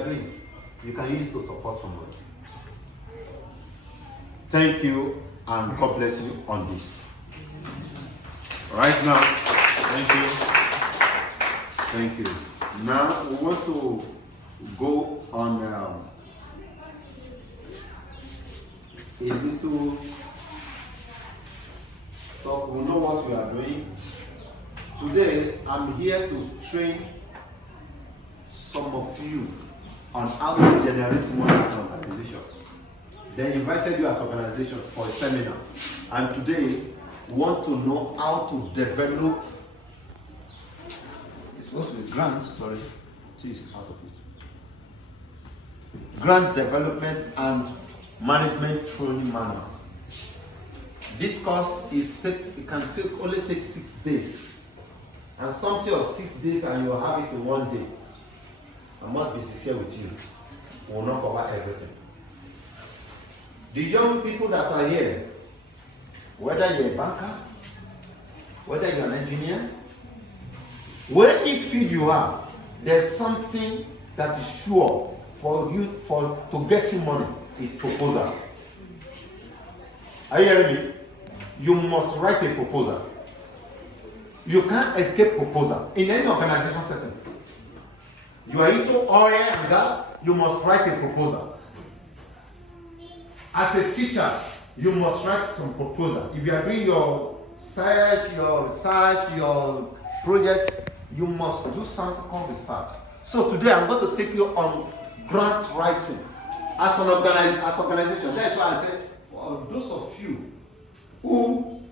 are doing, you can use to support somebody. Thank you, and God bless you on this. Right now, thank you. Thank you. Now we want to go on a little talk. We know what we are doing. Today, I'm here to train some of you on how to generate money as an organization. They invited you as an organization for a seminar. And today, we want to know how to develop. It's supposed to be grants, sorry. It's out of it. Grant development and management training manual. This course it can only take 6 days. And something of 6 days and you'll have it in 1 day. I must be sincere with you. We will not cover everything. The young people that are here, whether you're a banker, whether you're an engineer, whatever field you are, there's something that is sure for you to get you money is proposal. Are you hearing me? You must write a proposal. You can't escape proposal in any organization setting. You are into oil and gas, you must write a proposal. As a teacher, you must write some proposal. If you are doing your research, your project, you must do something called research. So today I'm going to take you on grant writing as an organization. That's why I said for those of you who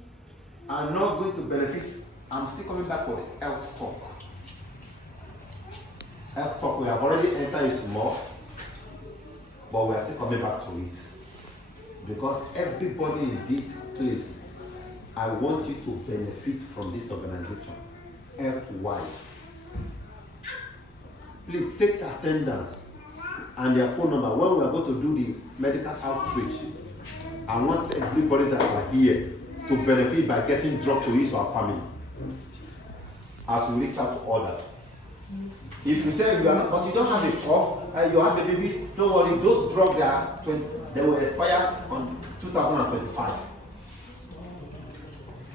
are not going to benefit, I'm still coming back for the health talk. Health talk, we have already entered into more, but we are still coming back to it. Because everybody in this place, I want you to benefit from this organization, health-wise. Please take attendance and their phone number. When we are going to do the medical outreach, I want everybody that are here to benefit by getting drugs to his or her family as we reach out to others. If you say you are not, but you don't have a cough, you have a baby, don't worry, those drugs they will expire on 2025.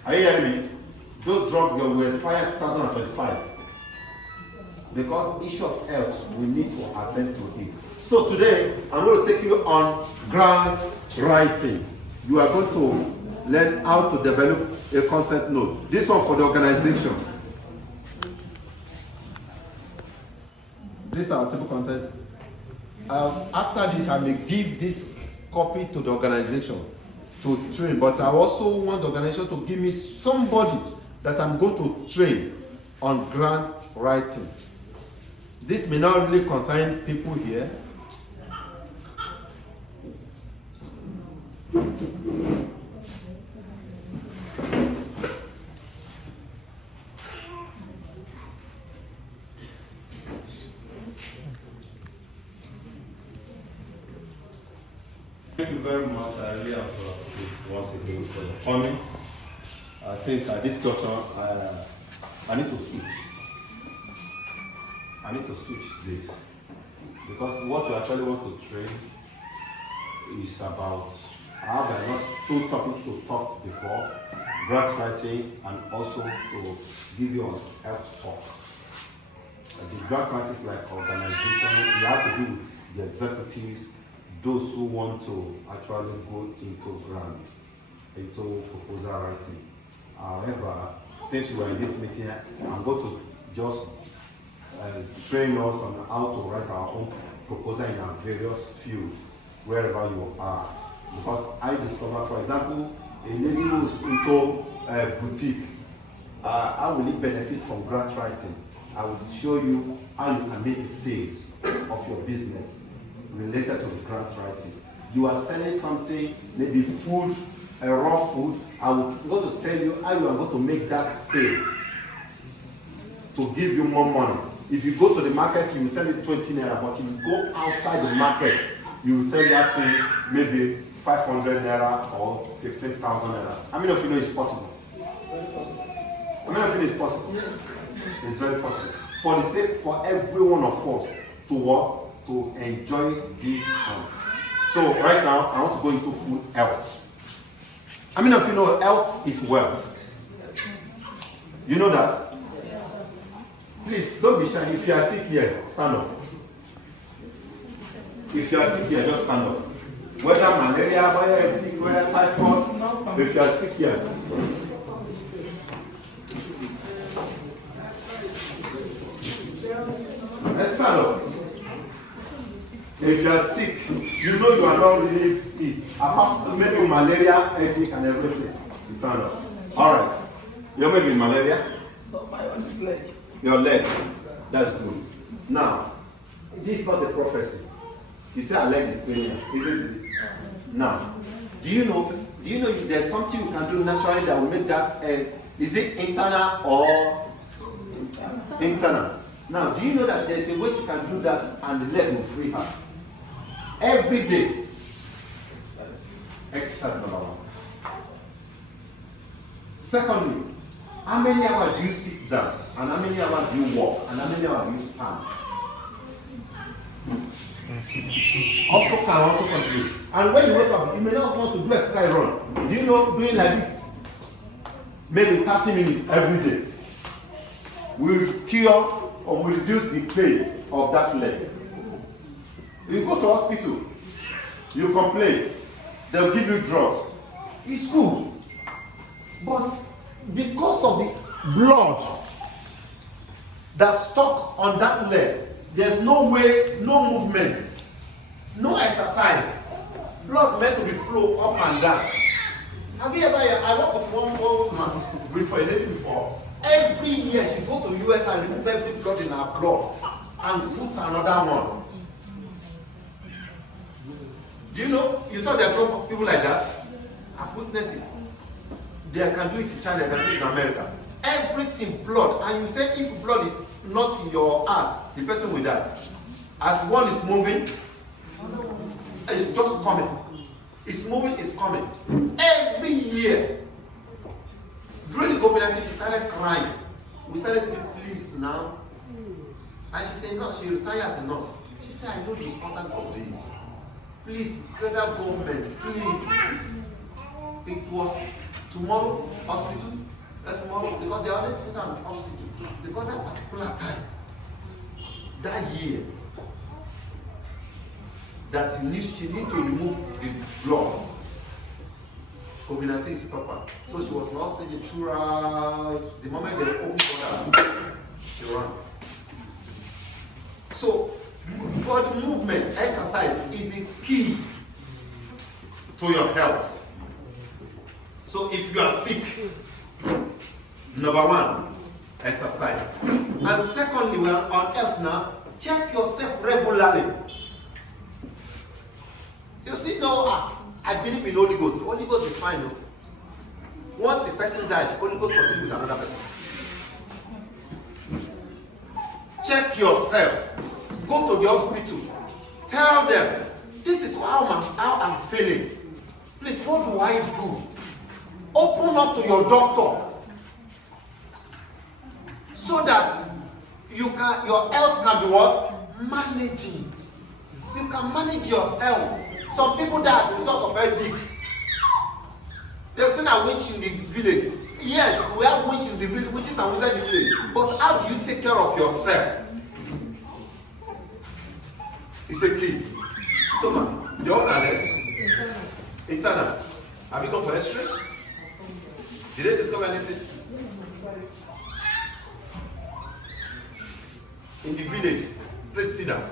Are you hearing me? Those drugs will expire 2025. Because issue of health, we need to attend to it. So today, I'm going to take you on grant writing. You are going to learn how to develop a consent note. This one for the organization. This is our typical content. After this, I may give this copy to the organization to train, but I also want the organization to give me somebody that I'm going to train on grant writing. This may not really concern people here. Thank you very much. I really appreciate once again for your coming. I think at this juncture, I need to switch. I need to switch this because what you actually want to train is about. I have not 2 topics to talk before: grant writing and also to give you a health talk. The grant writing is like organization. You have to do with the executives, those who want to actually go into grant, into proposal writing. However, since you are in this meeting, I'm going to just train us on how to write our own proposal in our various fields, wherever you are. Because I discovered, for example, a lady who is into boutique, how will it benefit from grant writing? I will show you how you can make sales of your business related to the grant writing. You are selling something, maybe food, raw food. I will go to tell you how you are going to make that sale to give you more money. If you go to the market, you will sell it 20 naira, but if you go outside the market, you will sell that thing maybe 500 naira or 15,000 naira. How many of you know it's possible? How many of you know it's possible? Yes. It's very possible. For the sake, for every one of us to work, to enjoy this. So right now, I want to go into full health. How many of you know health is wealth? You know that? Please, don't be shy. If you are sick here, stand up. If you are sick here, just stand up. Whether malaria, whether typhoid, if you are sick here. Let's stand up. If you are sick, you know you are not really sick. Apart from maybe malaria, headache, and everything, you stand up. All right. You maybe malaria? No, my own is leg. Your leg. That's good. Now, this is not a prophecy. He said our leg is paining, isn't it? Now, do you know if there's something you can do naturally that will make that is it internal or internal? Now, do you know that there's a way she can do that and the leg will free her? Every day. Exercise number one. Secondly, how many hours do you sit down? And how many hours do you walk? And how many hours do you stand? Also can also contribute. And when you wake up, you may not want to do exercise run. Do you know doing like this? Maybe 30 minutes every day will cure or will reduce the pain of that leg. You go to hospital, you complain, they'll give you drugs. It's good. But because of the blood that's stuck on that leg, there's no way, no movement, no exercise. Blood meant to be flow up and down. Have you ever, I worked with one woman before, a lady before. Every year she go to US and remove every blood in her blood and put another one. Do you know? You thought there are some people like that? I've witnessed it. They can do it in China, they can do it in America. Everything blood, and you say if blood is not in your heart, the person will die. As one is moving, it's just coming. It's moving, it's coming. Every year. During the COVID-19, she started crying. We started to please now. And she said, no, she retired as a nurse. She said, I know the importance of this. Please, federal government, please. It was tomorrow, hospital, tomorrow, because they already put on oxygen. Because that particular time, that year, that she needs to remove the blood. COVID-19 stopped her. So she was on oxygen throughout. The moment they opened for her, she ran. So, body movement, exercise is a key to your health. So if you are sick, number one, exercise. And secondly, we are on health now, check yourself regularly. You see, no, I believe in Holy Ghost. Holy Ghost is fine. No? Once the person dies, Holy Ghost continues with another person. Check yourself. Go to the hospital. Tell them, this is how I'm feeling. Please, what do I do? Open up to your doctor so that your health can be what? Managing. You can manage your health. Some people die as a result of headache. They've seen a witch in the village. Yes, we have witch in the village, witches and wizards in the village. But how do you take care of yourself? It's a key. So man, the other there. Internal. Have you gone for X-ray? Did they discover anything? In the village, please sit down.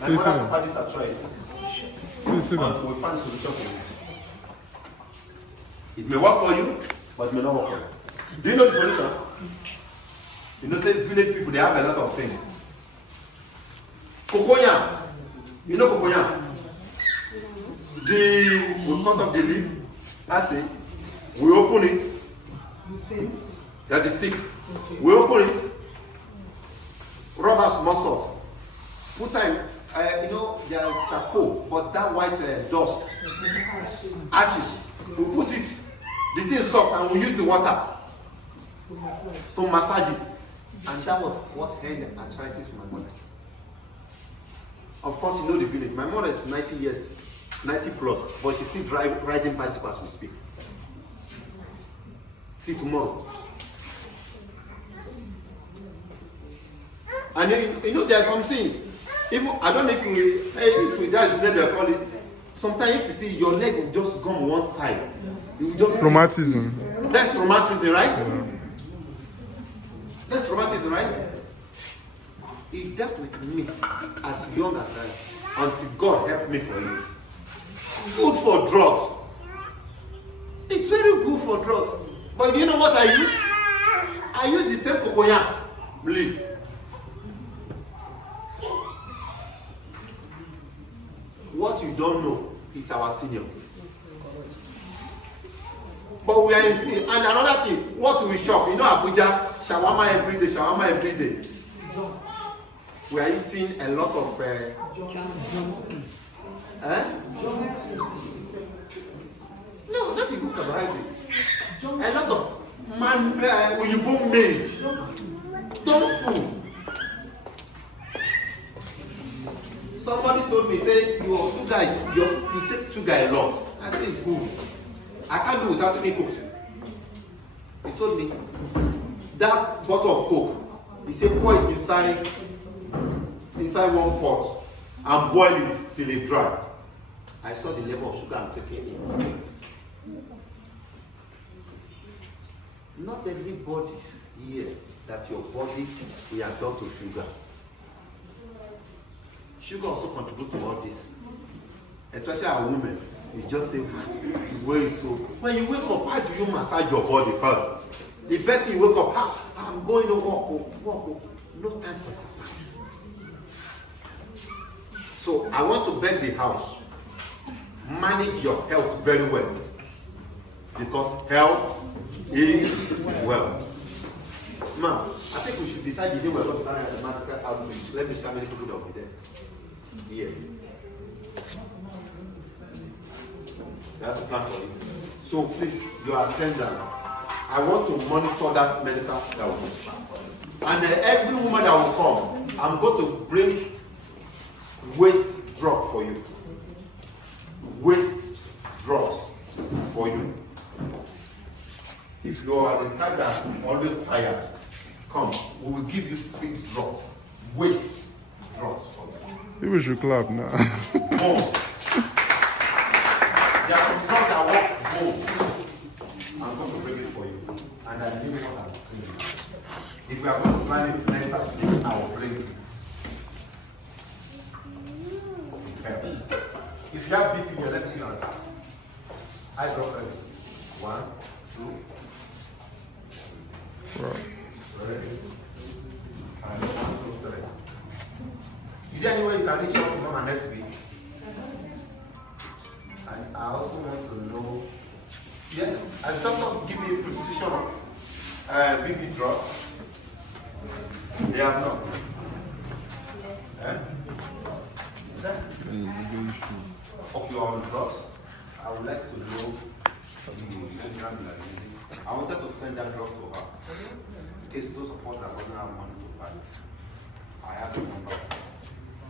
My brothers and parties have tried. Please sit down. Until we find a solution for it. It may work for you, but it may not work for you. Do you know the solution? You know, say village people, they have a lot of things. Cocoyam. You know cocoyam? We cut up the leaf. That's it. We open it. That's the stick. We open it. Rub out small salt. Put time. You know, there's charcoal, but that white dust. Ashes. We put it. The thing soft, and we use the water to massage it. And that was what ended arthritis in my body. Of course, you know the village. My mother is 90 years, 90 plus, but she's still riding bicycle as we speak. See tomorrow. And you know there's something. Even I don't know if you guys will call it. Sometimes if you see your leg will just go on one side, you will just rheumatism. That's rheumatism, right? Yeah. That's rheumatism, right? It dealt with me as young as I am until God helped me for it. Good for drugs. It's very good for drugs. But do you know what I use? I use the same cocoyam leaf. What you don't know is our senior. But we are in sin. And another thing, what do we shop? You know Abuja, shawarma every day. We are eating a lot of no, not even carbohydrate. A lot of uyubu made. Don't food. Somebody told me, say, your sugar is, you take sugar a lot. I said, it's good. I can't do without any coke. He told me, that bottle of coke, he said, pour it inside one pot and boil it till it dry. I saw the level of sugar I'm taking in. Not everybody here that your body will adapt to sugar. Sugar also contributes to all this. Especially our women. You just say, wait, so when you wake up, how do you massage your body first? The best thing you wake up, I'm going to walk. No time for exercise. So I want to beg the house, manage your health very well. Because health is wealth. Now, I think we should decide the day we're going to start a mathematical outreach. Let me see how many people will be there. Yeah. You have to plan for it. So please, your attendance, I want to monitor that medical health. And every woman that will come, I'm going to bring waist drop for you. Waist drops for you. If you are the type that always tired, come, we will give you free drops. Waist drops for you. Maybe we should clap now. Boom. There are some drugs that work boom. I'm going to bring it for you. And I know what I'm saying. If we are going to plan it next Saturday, I will bring it. If you have BP, let me see on that. I drop it. 1, 2. Wow. Ready? And 1, 2, 3. Is there any way you can reach out to Mama next week? And I also want to know, yeah, as doctor give me a prescription of BP drugs. They have not. Is that? Okay, on drugs. I would like to know I wanted to send that drug to her. In case those of us that don't have money to buy, I have a number.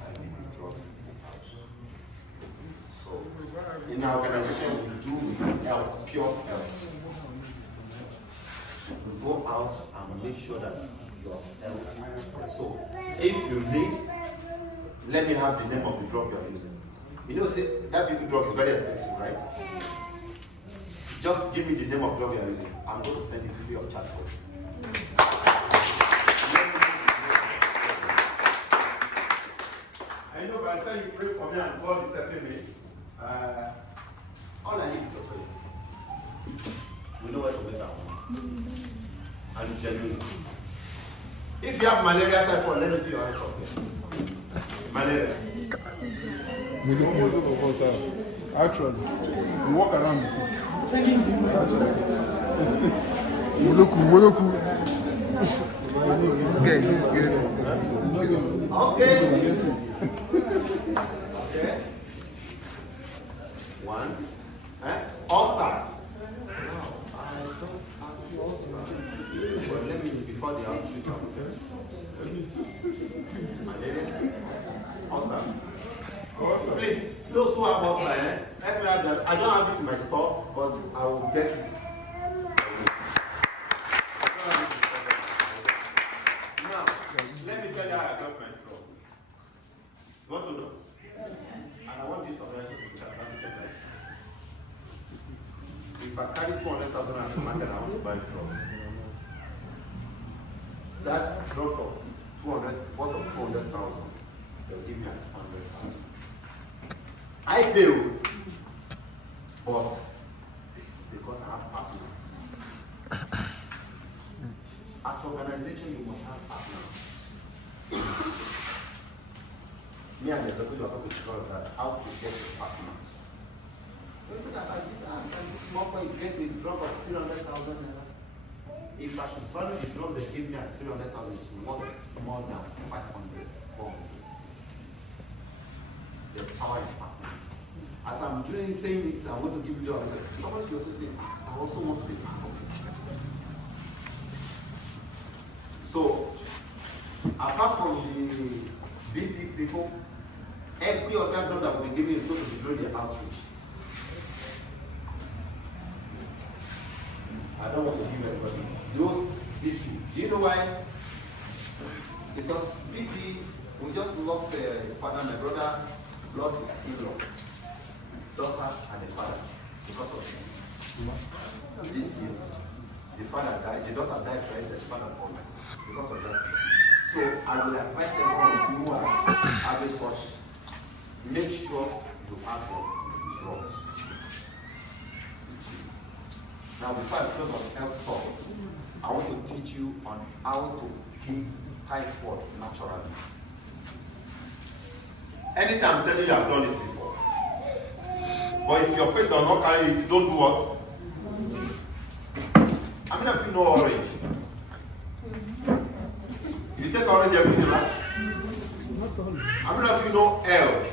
I need the drugs in the house. So, in our organization, we do health, pure health. We go out and make sure that you are healthy. So, if you need, let me have the name of the drug you are using. You know, say, that BP drug is very expensive, right? Just give me the name of drug you are using. I'm going to send it free of charge for you. I know by the time you pray for me and God is helping me, all I need is your prayer. We know where to make our money. And genuine. If you have malaria typhoid, let me see your hands up here. Malaria. Actually, we walk around with it. Moloku. This guy is good. This thing. Okay. One. Ulcer. I don't have ulcer. Well, let me see before the outreach. Malaria. Ulcer. Those who have outside, let me have that. I don't have it in my store, but I will get it. Now, let me tell you how I got my floor. You want to know? And I want this organization to check that. If I carry 200,000 as a market, I want to buy drugs. That drugs of 200, worth of 200,000, they'll give me 100,000. I do, but because I have partners. As an organization, you must have partners. Me and the executive are going to try that how to get the partners. When you look at this small point, you get the drop of 300,000 naira. If I should value the drop they give me at 300,000, it's worth more than 500, 400. There's power in partner. As I'm doing saying it, I want to give you the other. Somebody will also say, I also want to be part of it. So, apart from the BP people, every other job that we're giving is going to be doing the outreach. I don't want to give everybody. Those BP. Do you know why? Because BP, we just lost a father, my brother lost his in-law, daughter, and the father because of this year. The father died, the daughter died right, the father fallen because of that. So I will advise everyone who are having such, make sure you have your drugs. Now before I close on health talk, I want to teach you on how to keep typhoid naturally. Anytime I'm telling you I've done it before. But if your faith does not carry it, don't do what? How many of you know orange? You take orange every day, right? How many of you know egg?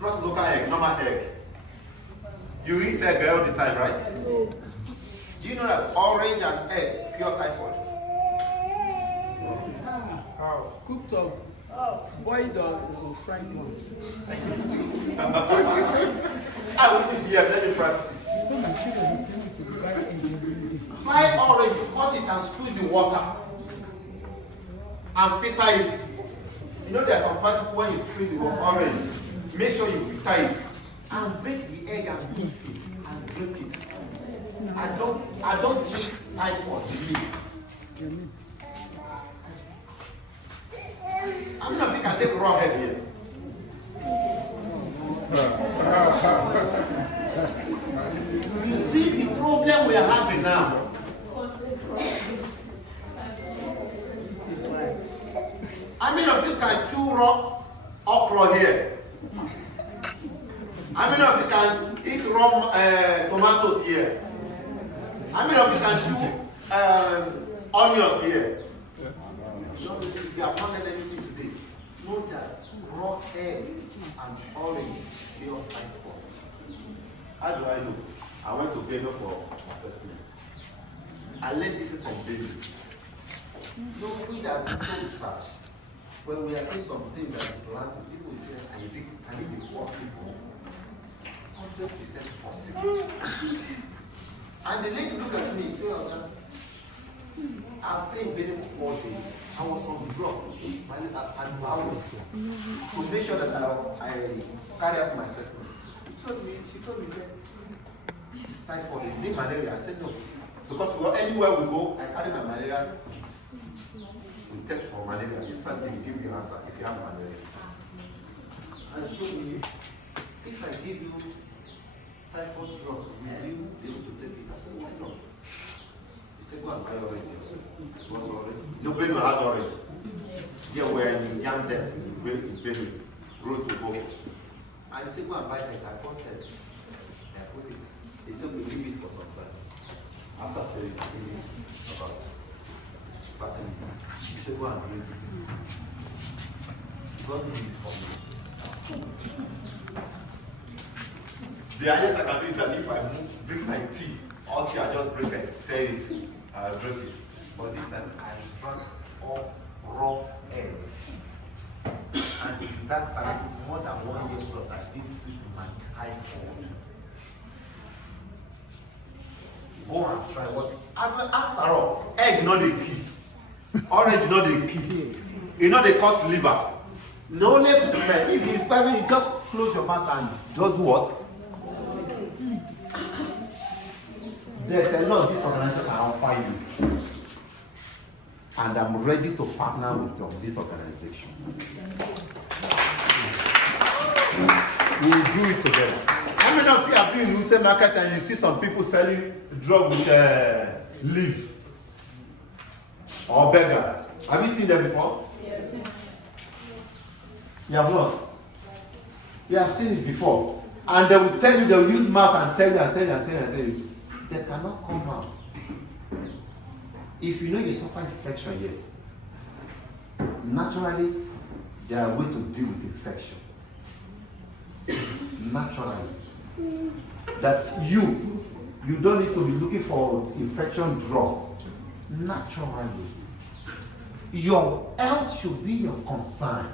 Not local egg, normal egg. You eat egg all the time, right? Do you know that orange and egg cure typhoid? How? Cooked up, boiled or fried one. I wish it's here, let me practice it. Buy orange, cut it and squeeze the water and filter it. You know there's some parts when you squeeze the orange, make sure you filter it and break the egg and mix it and drink it. I don't drink typhoid. I'm not think I take raw head here. You see the problem we are having now. How many of you can chew raw okra here? How many of you can eat raw tomatoes here? How many of you can chew onions here? No, if you have not done anything today, know that raw egg and orange cure typhoid. How do I know? I went to Beno for assessment. I learned this from Beno. Knowing that we don't research, when we are saying something that is Latin, people will say, can it be possible? 100% possible. And the lady looked at me and said, I was staying in Beno for 4 days. I was on drug, antibiotics, to make sure that I carry out my assessment. She told me, said, this is typhoid, is it malaria? I said, no. Because anywhere we go, I carry my malaria kits. We test for malaria, instantly we give you an answer if you have malaria. And she told me, if I give you typhoid drugs, will you be able to take it? I said, why not? He said, go and buy orange. What orange? No, Benue has orange. Yeah, we're in young death, Benue, road to go. And he said, go and buy it. I bought it. I put it. He said, we leave it for some time. After saying about 30 minutes, he said, go and drink it. God needs it for me. The highest I can do is that if I drink my tea, all tea, I just break it, say it, I'll drink it. But this time, I drank all raw egg. And since that time, more than 1 year plus, I didn't eat mankind. try. But after all, egg not the key. Orange not the key. You know they cut liver. The only smell, if it's spicy, you just close your mouth and just do what? There's a lot this organization can offer you. And I'm ready to partner with this organization. We'll do it together. How many of you have been in Wuse Market and you see some people selling drugs with leaf or beggar? Have you seen them before? Yes. You have not? You have seen it before. And they will tell you, they will use mouth and tell you and tell you and tell you and tell you. They cannot come out. If you know you suffer infection here, naturally, there are ways to deal with infection. Naturally. That you don't need to be looking for infection drug. Naturally. Your health should be your concern.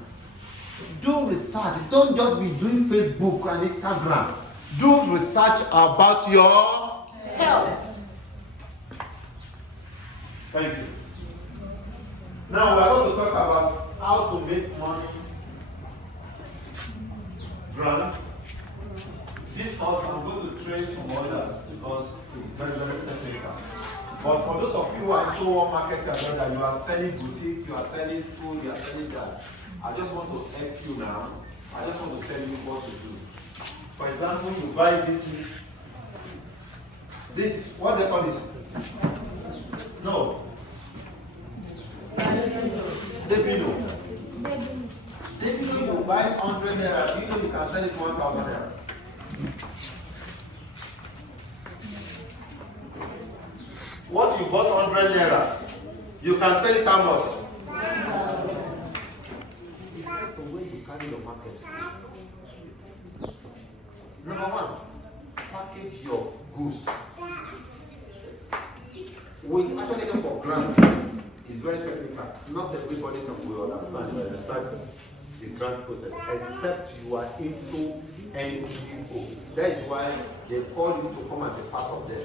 Do research. Don't just be doing Facebook and Instagram. Do research about your health. Thank you. Now we are going to talk about how to make money. Grant. This course I'm going to train from others because it's very, very technical. But for those of you who are into one market and that you are selling boutique, you are selling food, you are selling that, I just want to help you now. I just want to tell you what to do. For example, you buy this, what they call this? No. Debino. Debino, you buy 100 naira, you know you can sell it 1,000 naira. What you bought 100 naira, you can sell it how much? That's the way you carry your market. Number one, package your goods. We actually go for grants. It's very technical. Not everybody will understand the grant process, except you are into NGO. That is why they call you to come and be part of them.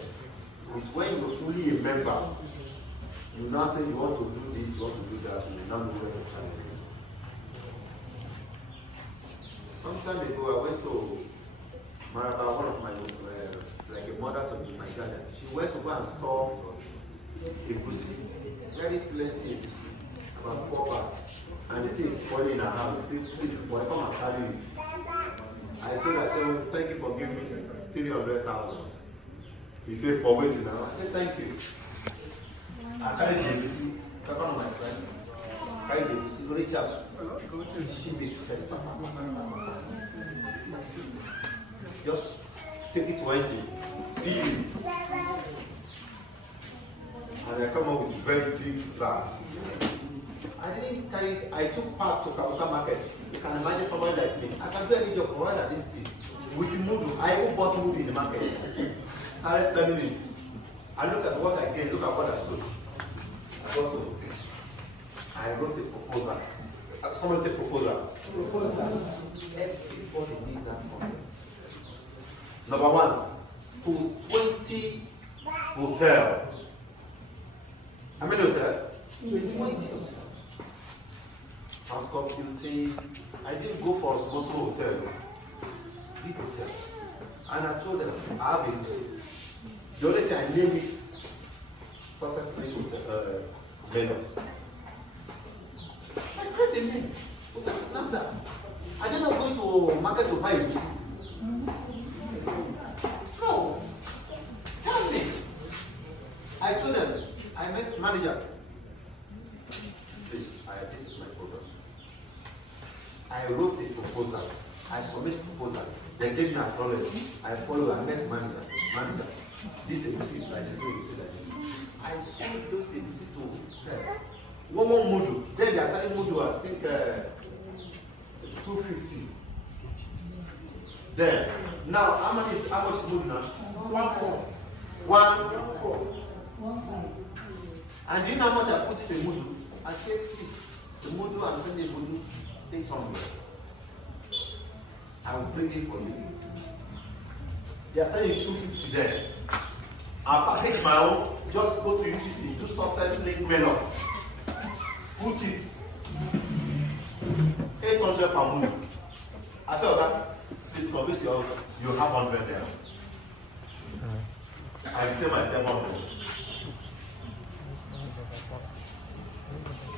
It's when you're fully a member, you now say you want to do this, you want to do that, and you now know where to find it. Some time ago, I went to Maraba, one of my, like a mother to be my garden. She went to go and store a pussy, very plenty of pussy, about 4 bags. And the thing is falling in her house. She said, please, boy, come and carry it. I told her, I said, well, thank you for giving me 300,000. He said, for waiting now. I said, thank you. I carried the pussy, one of my friends, carried the pussy, go reach out. She made first. Just take it to engine, feed it. And I come up with very big bags. I didn't carry it, I took part to Kabusa Market. You can imagine somebody like me. I can do any job provided this thing. With Mudu, I even bought Mudu in the market. Started selling it. I look at what I get, look at what I sold. I wrote a proposal. Someone said proposal. Everybody need that money. Number one, to 20 hotels. How many hotels? 20. Transport beauty. I didn't go for a small hotel. Big hotel. And I told them, I have a hotel. The only thing I named it Success Spring Hotel menu. I create a name. I did not go to market to buy a hotel. No. Tell me. I told them, I met manager. Please, this is my program. I wrote a proposal. I submit proposal. They gave me acknowledgement. I follow. I met manager. This agency is like this. I sold those agency to sell. One more module. Then they are selling module. I think 250. Then now how much is module now? 1.4. And do you know how much I put in the module? I said, please, the module I'm selling the module 800. I will bring it for you. They are selling 250 there. I I package my own, just go to UTC, do success link melon. Put it. 800 per month. I said, okay, please convince you have 100 there. I tell myself 100.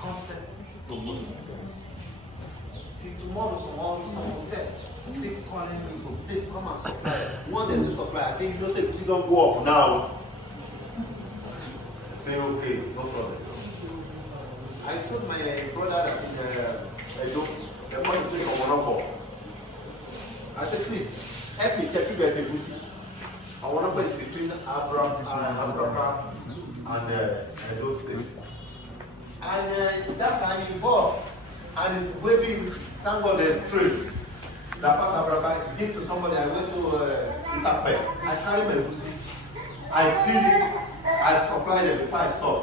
Concept promotion. Till tomorrow, some hotel. Still calling people. Please come and supply. One day to supply. I say, you don't say you don't go up now. Say okay, no problem. I told my brother that the money place on Monaco. I said, please, help me check if there's a goosey. I want to put it between Abraham and those things. And that time he bought, and he's waving, thank God there's trade. That pass Abraham, give to somebody. I went to Itape. I carry my goosey. I peel it, I supply them before I stop.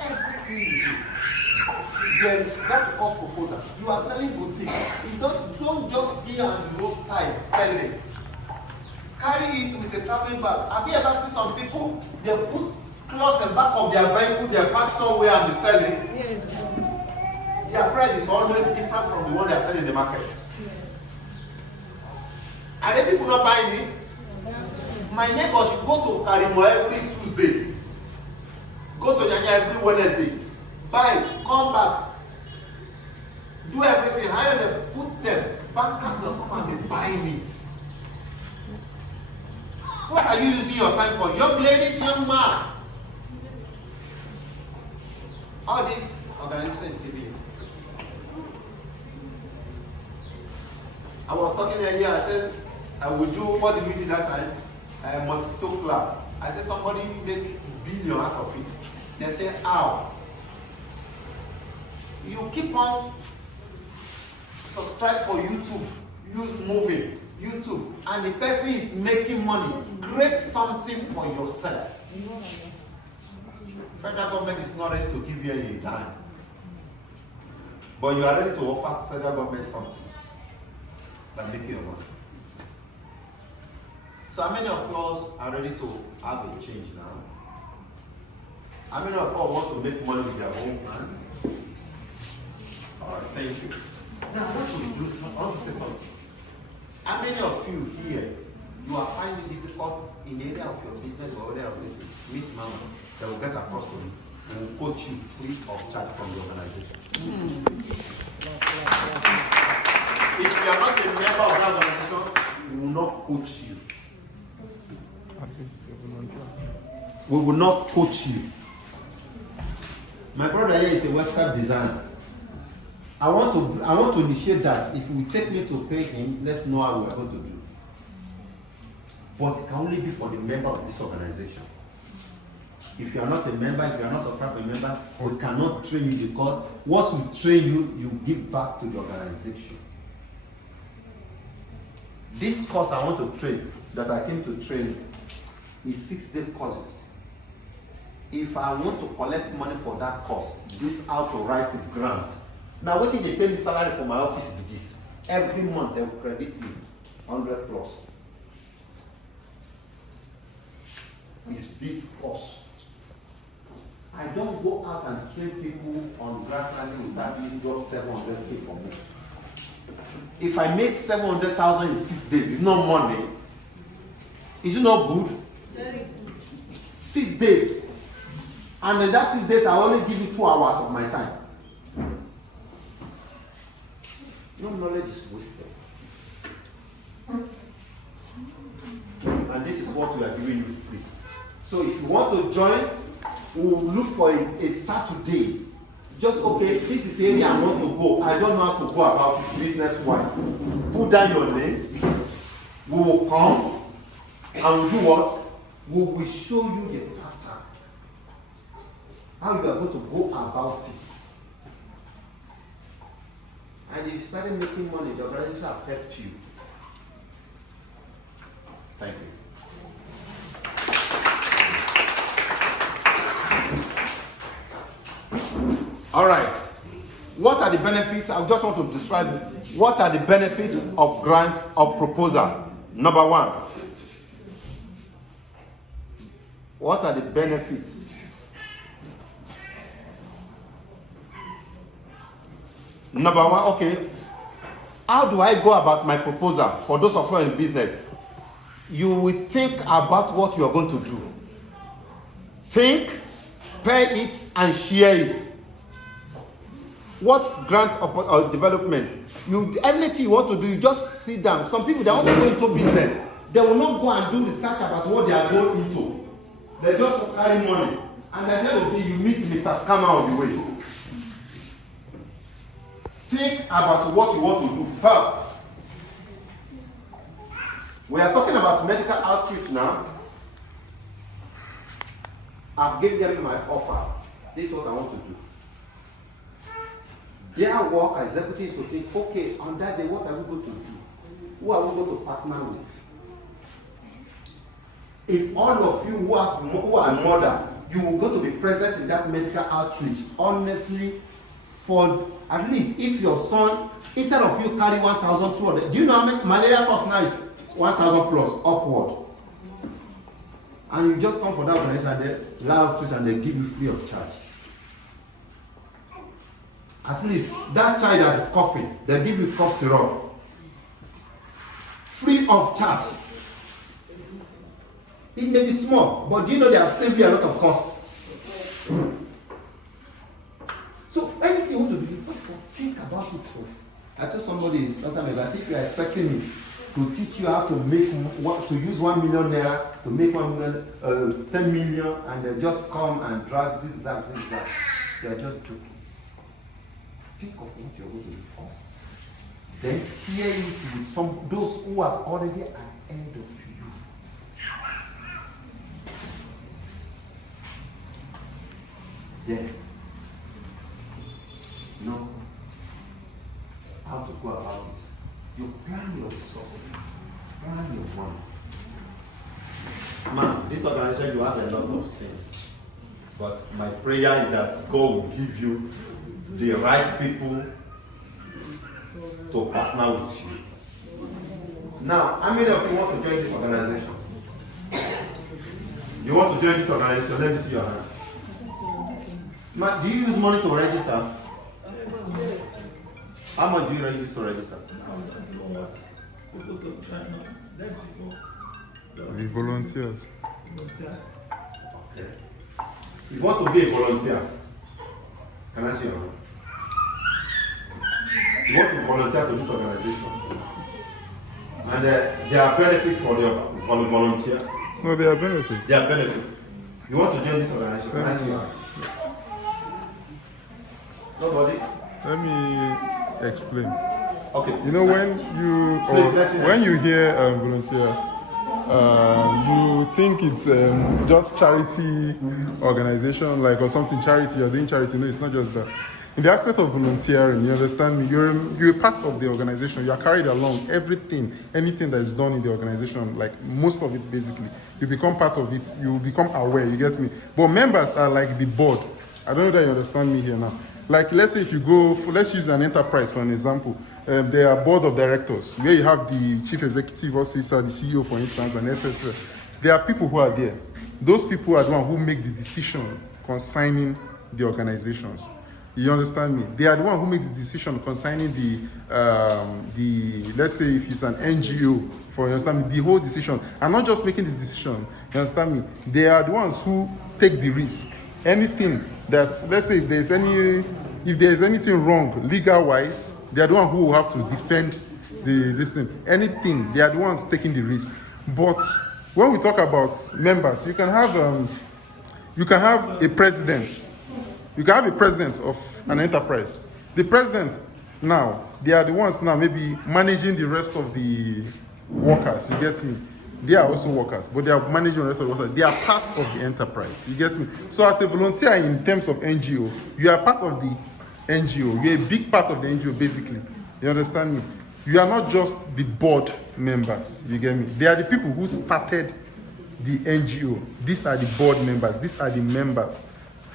Everything you do. There is what all proposal. You are selling boutique. You don't just be on the roadside selling. Carry it with a traveling bag. Have you ever seen some people, they put cloth in the back of their vehicle, they park somewhere and be selling? Yes. Their price is always different from the one they are selling in the market. Yes. Are there people not buying it? My neighbors go to Karimo every Tuesday. Go to Nyanya every Wednesday. Buy, come back. Do everything. Hire them, put them. Bankers will come and be buying it. What are you using your time for? Young ladies, young man. All this organization is giving you. I was talking earlier, I said, I will do, what did we do that time? Mosquito club. I said, somebody make billion out of it. They say, how? You keep on subscribe for YouTube, use moving, YouTube, and the person is making money. Create something for yourself. Federal government is not ready to give you any dime, but you are ready to offer federal government something by making your money. So how many of us are ready to have a change now? How many of us want to make money with their own hand? All right, thank you. Now, what do we do? I want to say something. How many of you here, you are finding it difficult in the area of your business or area of business? Meet mama that will get across to you and will coach you free of charge from the organization. If you are not a member of that organization, we will not coach you. We will not coach you. My brother here is a website designer. I want to initiate that. If you take me to pay him, let's know how we are going to do. But it can only be for the member of this organization. If you are not a member, if you are not a member, we cannot train you, because once we train you, you give back to the organization. This course I want to train, that I came to train, is 6-day course. If I want to collect money for that course, this how to write a grant. Now, what if they pay me salary for my office with this? Every month they will credit me 100 plus. Is this course? I don't go out and train people on gradually without being just 700K for me. If I make 700,000 in 6 days, it's not money. Is it not good? 6 days. And in that 6 days, I only give you 2 hours of my time. No knowledge is wasted. And this is what we are giving you free. So if you want to join, we will look for a Saturday. Just, okay, this is the area I want to go. I don't know how to go about it business-wise. Put down your name. We will come and we'll do what? We will show you the pattern. How you are going to go about it. And if you started making money, the organization have helped you. Thank you. All right. What are the benefits? I just want to describe what are the benefits of grant of proposal. Number one, What are the benefits? Number one, okay. How do I go about my proposal? For those of you in business, you will think about what you are going to do. Think, pay it, and share it. What's grant or development? Anything you want to do, you just sit down. Some people, they want to go into business. They will not go and do research about what they are going into. They just carry money. And at the end of the day, you meet Mr. Scammer on the way. Think about what you want to do first. We are talking about medical outreach now. I've given them my offer. This is what I want to do. Their work executives to think, okay, on that day, what are we going to do? Who are we going to partner with? If all of you who are mother, you will go to be present in that medical outreach, honestly, for at least if your son, instead of you carry 1,200, do you know how many malaria cost now is 1,000 plus upward? And you just come for that organization and they allow truth and they give you free of charge. At least that child that is coughing, they give you cough syrup. Free of charge. It may be small, but do you know they have saved you a lot of costs? So anything you want to do, first of all, think about it first. I told somebody sometime ago, if you are expecting me to teach you how to make to use 1 million naira to make 1 million, 10 million, and they just come and drag this, they are just joking. Think of what you're going to do first. Then share it with those who are already ahead of you. Then know how to go about it. You plan your resources, plan your money. Man, this organization, you have a lot of things. But my prayer is that God will give you the right people to partner with you. Now, how many of you want to join this organization? You want to join this organization? Let me see your hand. Man, do you use money to register? How much do you use to register? The volunteers. Okay. If you want to be a volunteer, can I see your hand? You want to volunteer to this organization, and there are benefits for the volunteer. No, there are benefits. There are benefits. You want to join this organization? Can I see your hand? Nobody? Let me explain. Okay. You know, when you hear volunteer, you think it's just charity organization, or something charity, you're doing charity. No, it's not just that. In the aspect of volunteering, you understand me, you're a part of the organization. You are carried along anything that is done in the organization, like most of it basically. You become part of it, you become aware, you get me? But members are like the board. I don't know that you understand me here now. Like, let's say if you go, let's use an enterprise for an example. There are board of directors, where you have the chief executive officer, the CEO, for instance, and etc. There are people who are there. Those people are the ones who make the decision concerning the organizations. You understand me? They are the ones who make the decision concerning the let's say if it's an NGO, for you understand me, the whole decision. And not just making the decision, you understand me? They are the ones who take the risk. Anything that, let's say if there's anything wrong legal-wise, they are the ones who will have to defend this thing. Anything, they are the ones taking the risk. But when we talk about members, you can have a president. You can have a president of an enterprise. The president now, they are the ones now maybe managing the rest of the workers. You get me? They are also workers, but they are managing the rest of the workers. They are part of the enterprise. You get me? So as a volunteer in terms of NGO, you are part of the NGO. You're a big part of the NGO, basically. You understand me? You are not just the board members. You get me? They are the people who started the NGO. These are the board members. These are the members.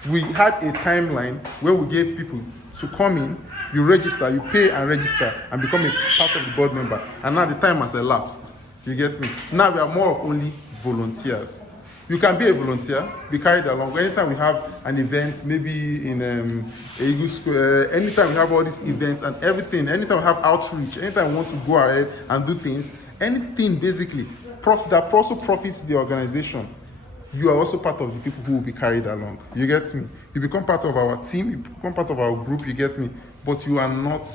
We had a timeline where we gave people to come in, you register, you pay and register, and become a part of the board member. And now the time has elapsed. You get me? Now we are more of only volunteers. You can be a volunteer, be carried along. Anytime we have an event, maybe in Eagle Square, anytime we have all these events and everything, anytime we have outreach, anytime we want to go ahead and do things, anything basically that also profits the organization, you are also part of the people who will be carried along. You get me? You become part of our team, you become part of our group, you get me? But you are not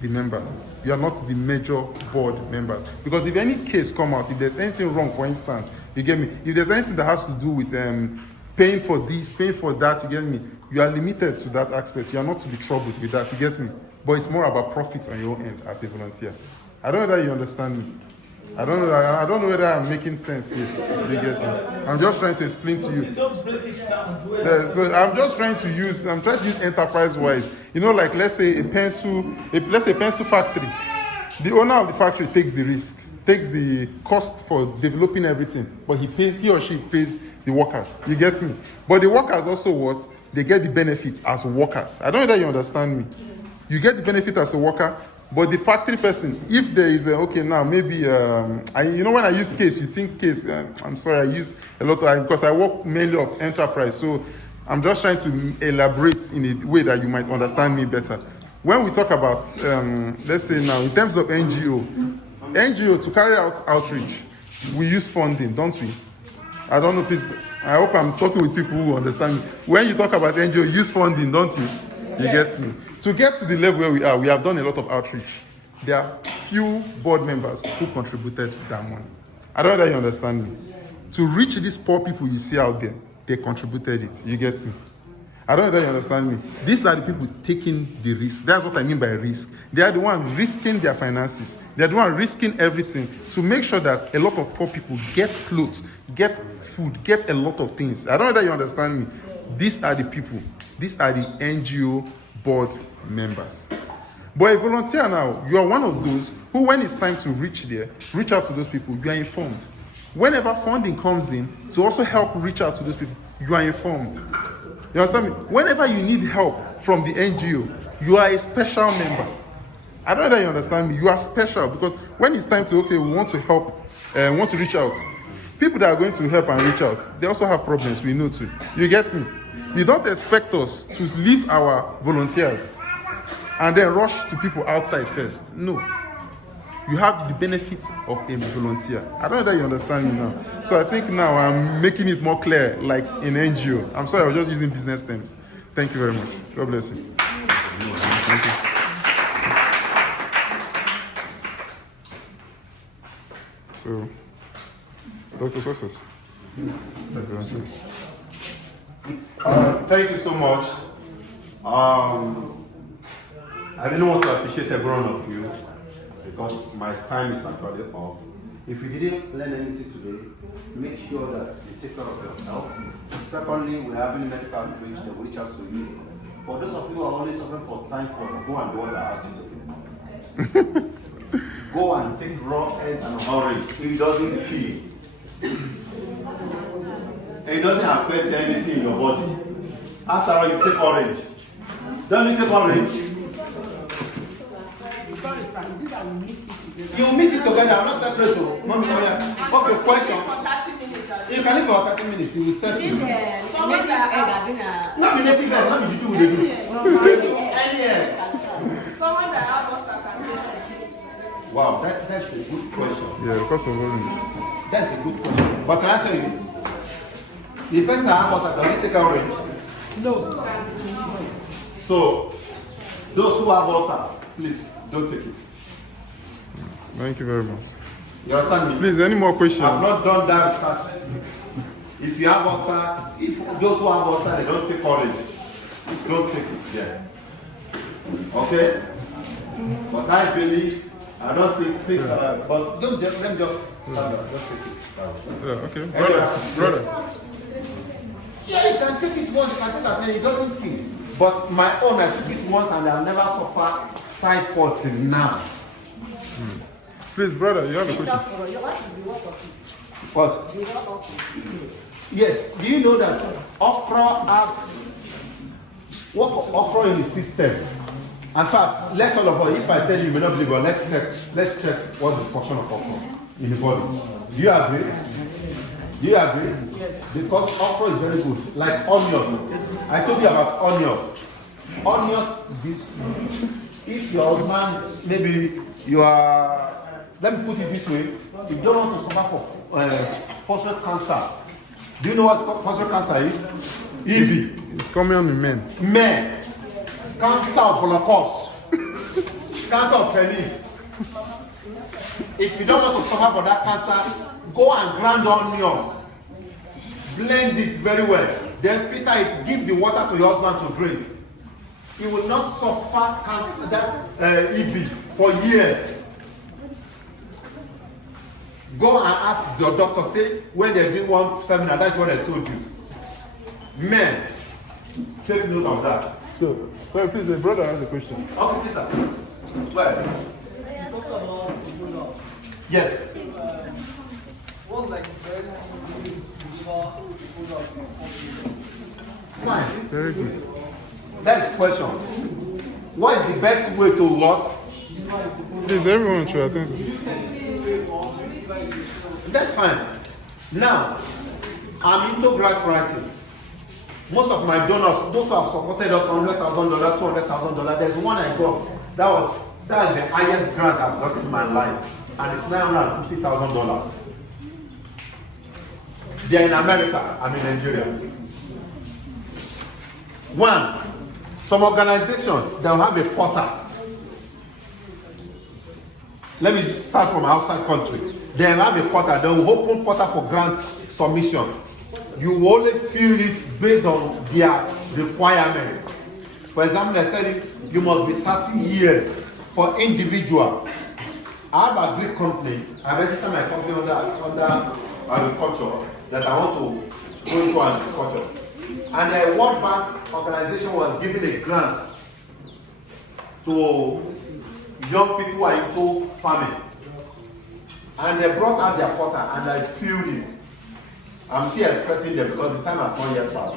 the members. You are not the major board members. Because if any case come out, if there's anything wrong, for instance, you get me? If there's anything that has to do with paying for this, paying for that, you get me? You are limited to that aspect. You are not to be troubled with that, you get me? But it's more about profit on your end as a volunteer. I don't know whether you understand me. I don't know whether I'm making sense here. You get me? I'm just trying to explain to you. So I'm trying to use enterprise-wise. You know, like let's say a pencil factory. The owner of the factory takes the risk, takes the cost for developing everything, but he or she pays the workers. You get me? But the workers also what? They get the benefit as workers. I don't know whether you understand me. You get the benefit as a worker. But the factory person, if there is when I use case, you think case. I'm sorry, I use a lot of because I work mainly of enterprise, so I'm just trying to elaborate in a way that you might understand me better. When we talk about, let's say now, in terms of NGO to carry out outreach, we use funding, don't we? I don't know, please. I hope I'm talking with people who understand me. When you talk about NGO, you use funding, don't you? You get me? To get to the level where we are, we have done a lot of outreach. There are few board members who contributed that money. I don't know whether you understand me. To reach these poor people you see out there, they contributed it. You get me? I don't know whether you understand me. These are the people taking the risk. That's what I mean by risk. They are the ones risking their finances. They are the ones risking everything to make sure that a lot of poor people get clothes, get food, get a lot of things. I don't know whether you understand me. These are the people. These are the NGO board members. But a volunteer now, you are one of those who, when it's time to reach out to those people, you are informed. Whenever funding comes in to also help reach out to those people, you are informed. You understand me? Whenever you need help from the NGO, you are a special member. I don't know whether you understand me. You are special because when it's time to, we want to help, want to reach out, people that are going to help and reach out, they also have problems, we know too. You get me? You don't expect us to leave our volunteers and then rush to people outside first. No. You have the benefit of a volunteer. I don't know that you understand me now. So I think now I'm making it more clear, like in NGO. I'm sorry, I was just using business terms. Thank you very much. God bless you. Thank you. So, Dr. Success. Thank you so much. I really want to appreciate every one of you because my time is actually up. If you didn't learn anything today, make sure that you take care of your health. Secondly, we're having medical outreach that will reach out to you. For those of you who are only suffering for time for go and do what I asked you to do. Go and take raw eggs and orange. It doesn't kill. It doesn't affect anything in your body. After all, you take orange. Don't you take orange? Sorry, sir. Is it that we mix it together? You mix it together. I'm not separate. Okay, question. You can live for 30 minutes. You will set it. Not the native egg. Not the juju we do. Any egg. Someone that have us can. Wow, that's a good question. Yeah, because of orange. That's a good question. But can I tell you? The person that has us does he take orange? No. So, those who have ulcer, please don't take it. Thank you very much. You understand me? Please, any more questions? I've not done that research. If you have ulcer, if those who have ulcer, they don't take orange. Don't take it there. Okay? But I believe, I don't think six, but don't just, let me just take it. Yeah, okay. Brother. Yeah, you can take it once, you can take as many, it doesn't kill. But my own, I took it once and I'll never suffer typhoid till now. Please, brother, you have a question? What? Yes, do you know that okra has okra in the system? In fact, let all of us, if I tell you, you may not believe, but let's check what's the function of okra in the body. Do you agree? Do you agree? Yes. Because okra is very good. Like onions. I told you about onions. Onions, if your husband, maybe you are, let me put it this way, if you don't want to suffer for prostate cancer, do you know what prostate cancer is? Easy. It's common in men. Men, cancer of Holocaust, cancer of penis. If you don't want to suffer for that cancer, go and grind onions, blend it very well, then filter it, give the water to your husband to drink. He will not suffer cancer, that EB for years. Go and ask your doctor, say when they do one seminar, that's what I told you. Men, take note of that. So, sorry, please, the brother has a question. Okay, please, sir. Well, You talked about proposal. yes. What's like the best way to deliver proposal to a company? Fine. Very good. That's the question. What is the best way to what? Please, everyone should attend to this. That's fine. Now, I'm into grant writing. Most of my donors, those who have supported us $100,000, $200,000, there's one I got. That is the highest grant I've got in my life, and it's $950,000. They're in America. I'm in Nigeria. One, some organizations they'll have a portal. Let me start from outside country. They have a portal. They will open portal for grant submission. You will only fill it based on their requirements. For example, they said you must be 30 years for individual. I have a Greek company. I register my company under agriculture that I want to go into agriculture. And the World Bank organization was giving a grant to young people who are into farming. And they brought out their portal and I filled it. I'm still expecting them because the time has not yet passed.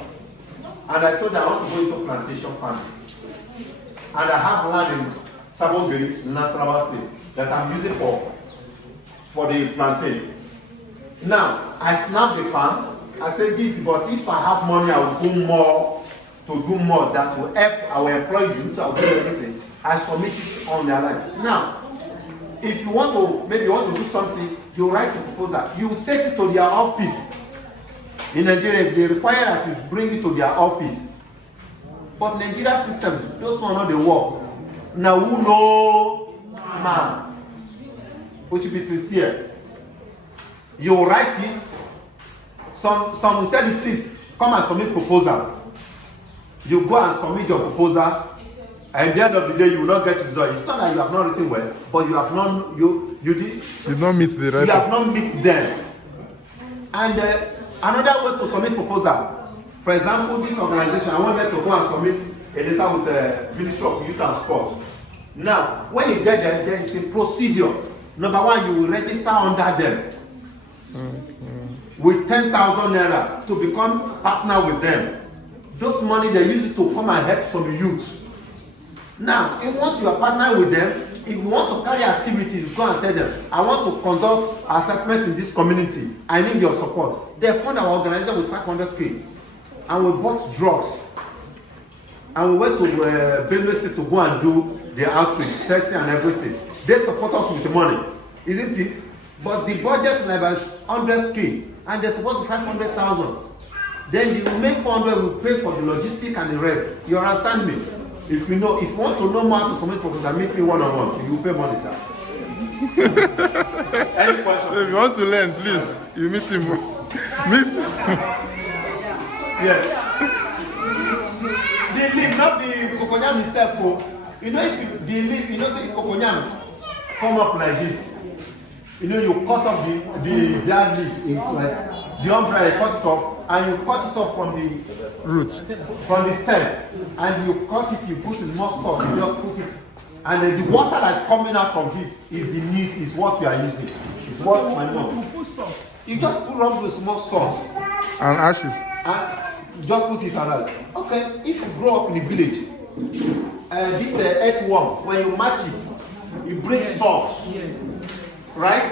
And I told them I want to go into plantation farming. And I have land in Sabongiri, Nasarawa State, that I'm using for the plantain. Now, I snapped the farm. I said this, but if I have money, I will do more, that will help our employ youth, I will do everything. I submit it on their line. Now, if you want to, maybe you want to do something, you write a proposal. You take it to their office. In Nigeria, if they require that you bring it to their office. But Nigeria system, those one know the work. Now who know man? Which should be sincere. You write it. Some will tell you, please come and submit proposal. You go and submit your proposal. At the end of the day, you will not get the result. It's not that you have not written well, but you have not Did not meet the right. You have not meet them. And another way to submit proposal. For example, this organization, I want them to go and submit a letter with the Ministry of Youth and Sport. Now, when you get there, there is a procedure. Number one, you will register under them with 10,000 naira to become partner with them. Those money they use it to come and help some youth. Now, once you are partner with them, if you want to carry activities, go and tell them, I want to conduct assessment in this community. I need your support. They fund our organization with 500K. And we bought drugs. And we went to Benue State to go and do the outreach, testing and everything. They support us with the money, isn't it? But the budget level is 100K, and they support 500,000. Then the remaining 400 will pay for the logistics and the rest. You understand me? If you want to know more to submit proposal, meet me one-on-one. You will pay money. Any question? If you want to learn, please, you meet him. Yes. The leaf, not the cocoyam itself. You know, if the leaf, say the cocoyam come up like this. You cut off the dead leaf, like the umbrella, you cut it off, and you cut it off from the Roots. from the stem, and you cut it, you put in more salt, you just put it, and then the water that's coming out from it is the meat, is what you are using. It's what I know. You just put rub with more salt. And ashes. And just put it around. Okay, if you grow up in the village, this earthworm, when you match it, it brings salt. Yes. Right?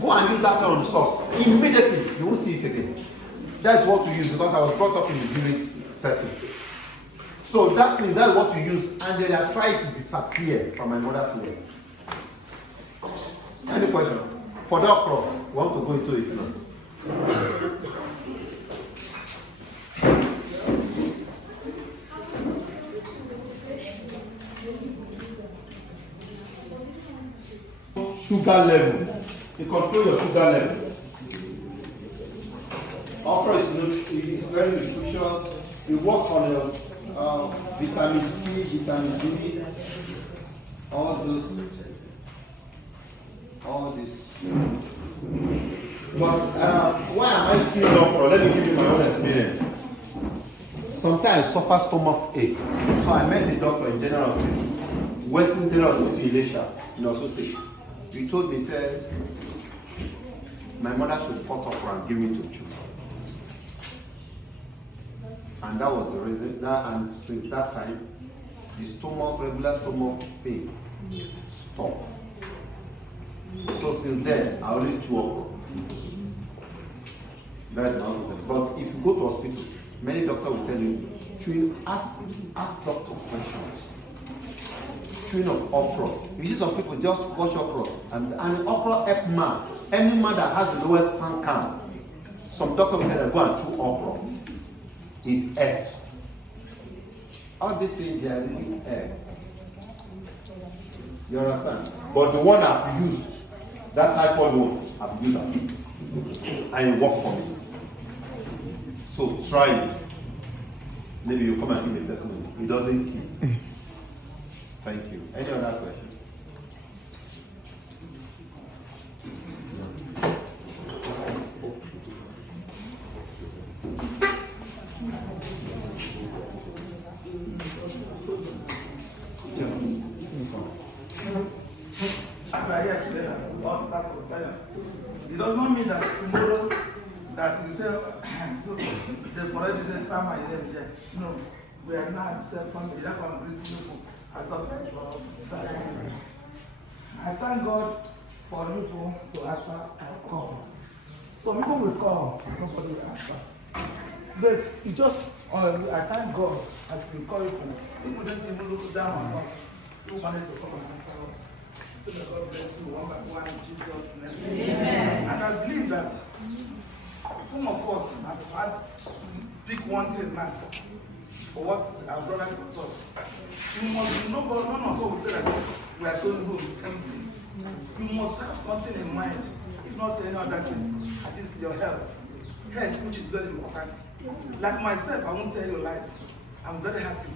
Go and use that on the sauce. Immediately, you won't see it again. That's what we use because I was brought up in the village setting. So that's what we use, and then I try to disappear from my mother's milk. Any question? For the okra, we want to go into it now. Sugar level. You control your sugar level. Okra is very nutritious. You work on your vitamin C, vitamin D, all this. But why am I chewing okra? Let me give you my own experience. Sometimes I suffer stomach ache. So I met a doctor in General Hospital, Western General Hospital in Elisha, in Osun State. He told me, said, my mother should cut okra and give me to chew. And that was the reason. And since that time, the regular stomach pain stopped. So since then, I always chew okra. That's not the thing. But if you go to hospital, many doctors will tell you, chewing, ask doctor questions. Chewing of okra. You see some people just watch okra, and okra help man. Any man that has the lowest sperm count, some doctor will tell them, go and chew okra. It helps. All these things, they are really help. You understand? But the one I've used, that typhoid one, I've used that. And it worked for me. So try it. Maybe you come and give me a testimony. It doesn't kill. Thank you. Any other question? It does not mean that tomorrow that you say, so they've already just time my name there. No, we are now self-family. That's why I'm greeting you as doctors for Saturday. I thank God for people to answer our call. Some people will call, nobody will answer. But you just, I thank God as we call people. People don't even look down on us. People wanted to come and answer us. So may God bless you one by one in Jesus' name. Amen. And I believe that some of us have had pick one thing now for what our brother taught us. You must none of us will say that we are going home empty. You must have something in mind, if not any other thing. At least your health. Health, which is very important. Like myself, I won't tell you lies. I'm very happy.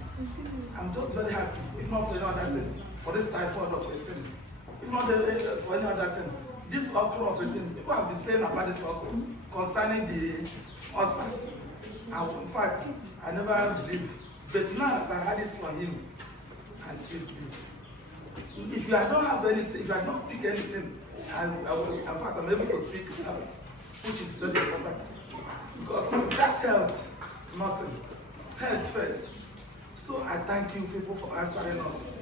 I'm just very happy, if not for any other thing, for this typhoid of 18. If not for any other thing. This okra of 18, people have been saying about this okra concerning the ulcer. In fact, I never believed. But now that I had it from him, I still believe. If I don't have anything, if I don't pick anything, in fact, I'm able to pick it out, which is very important. Because that health, nothing. Health first. So I thank you people for answering us.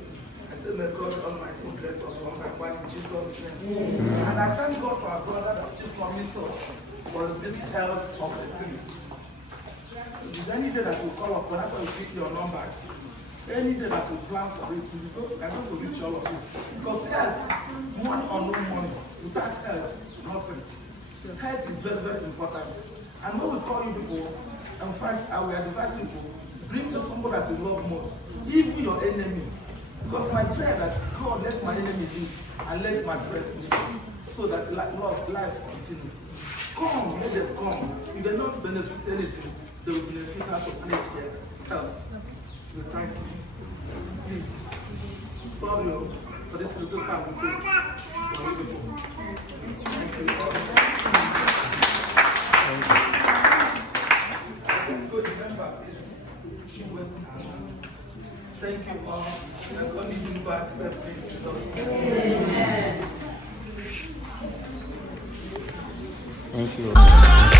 I say, may God Almighty bless us one by one in Jesus' name. And I thank God for our brother that still promised us for this health of the team. If there's any day that you call up, after you pick your numbers, any day that you plan for it, I'm going to reach all of you. Because health, money or no money, without health, nothing. Health is very, very important. And when we call you people, in fact, I will advise you to bring the people that you love most, even your enemy. Because my prayer that God let my enemy live and let my friends live, so that life continue. Come, let them come. If they don't benefit anything, they will benefit how to manage their health. We thank you. Please, sorry for this little time we take. Thank you. So remember, please, she went thank you all. I'm going to give you back safely in Jesus' name. Amen. Thank you.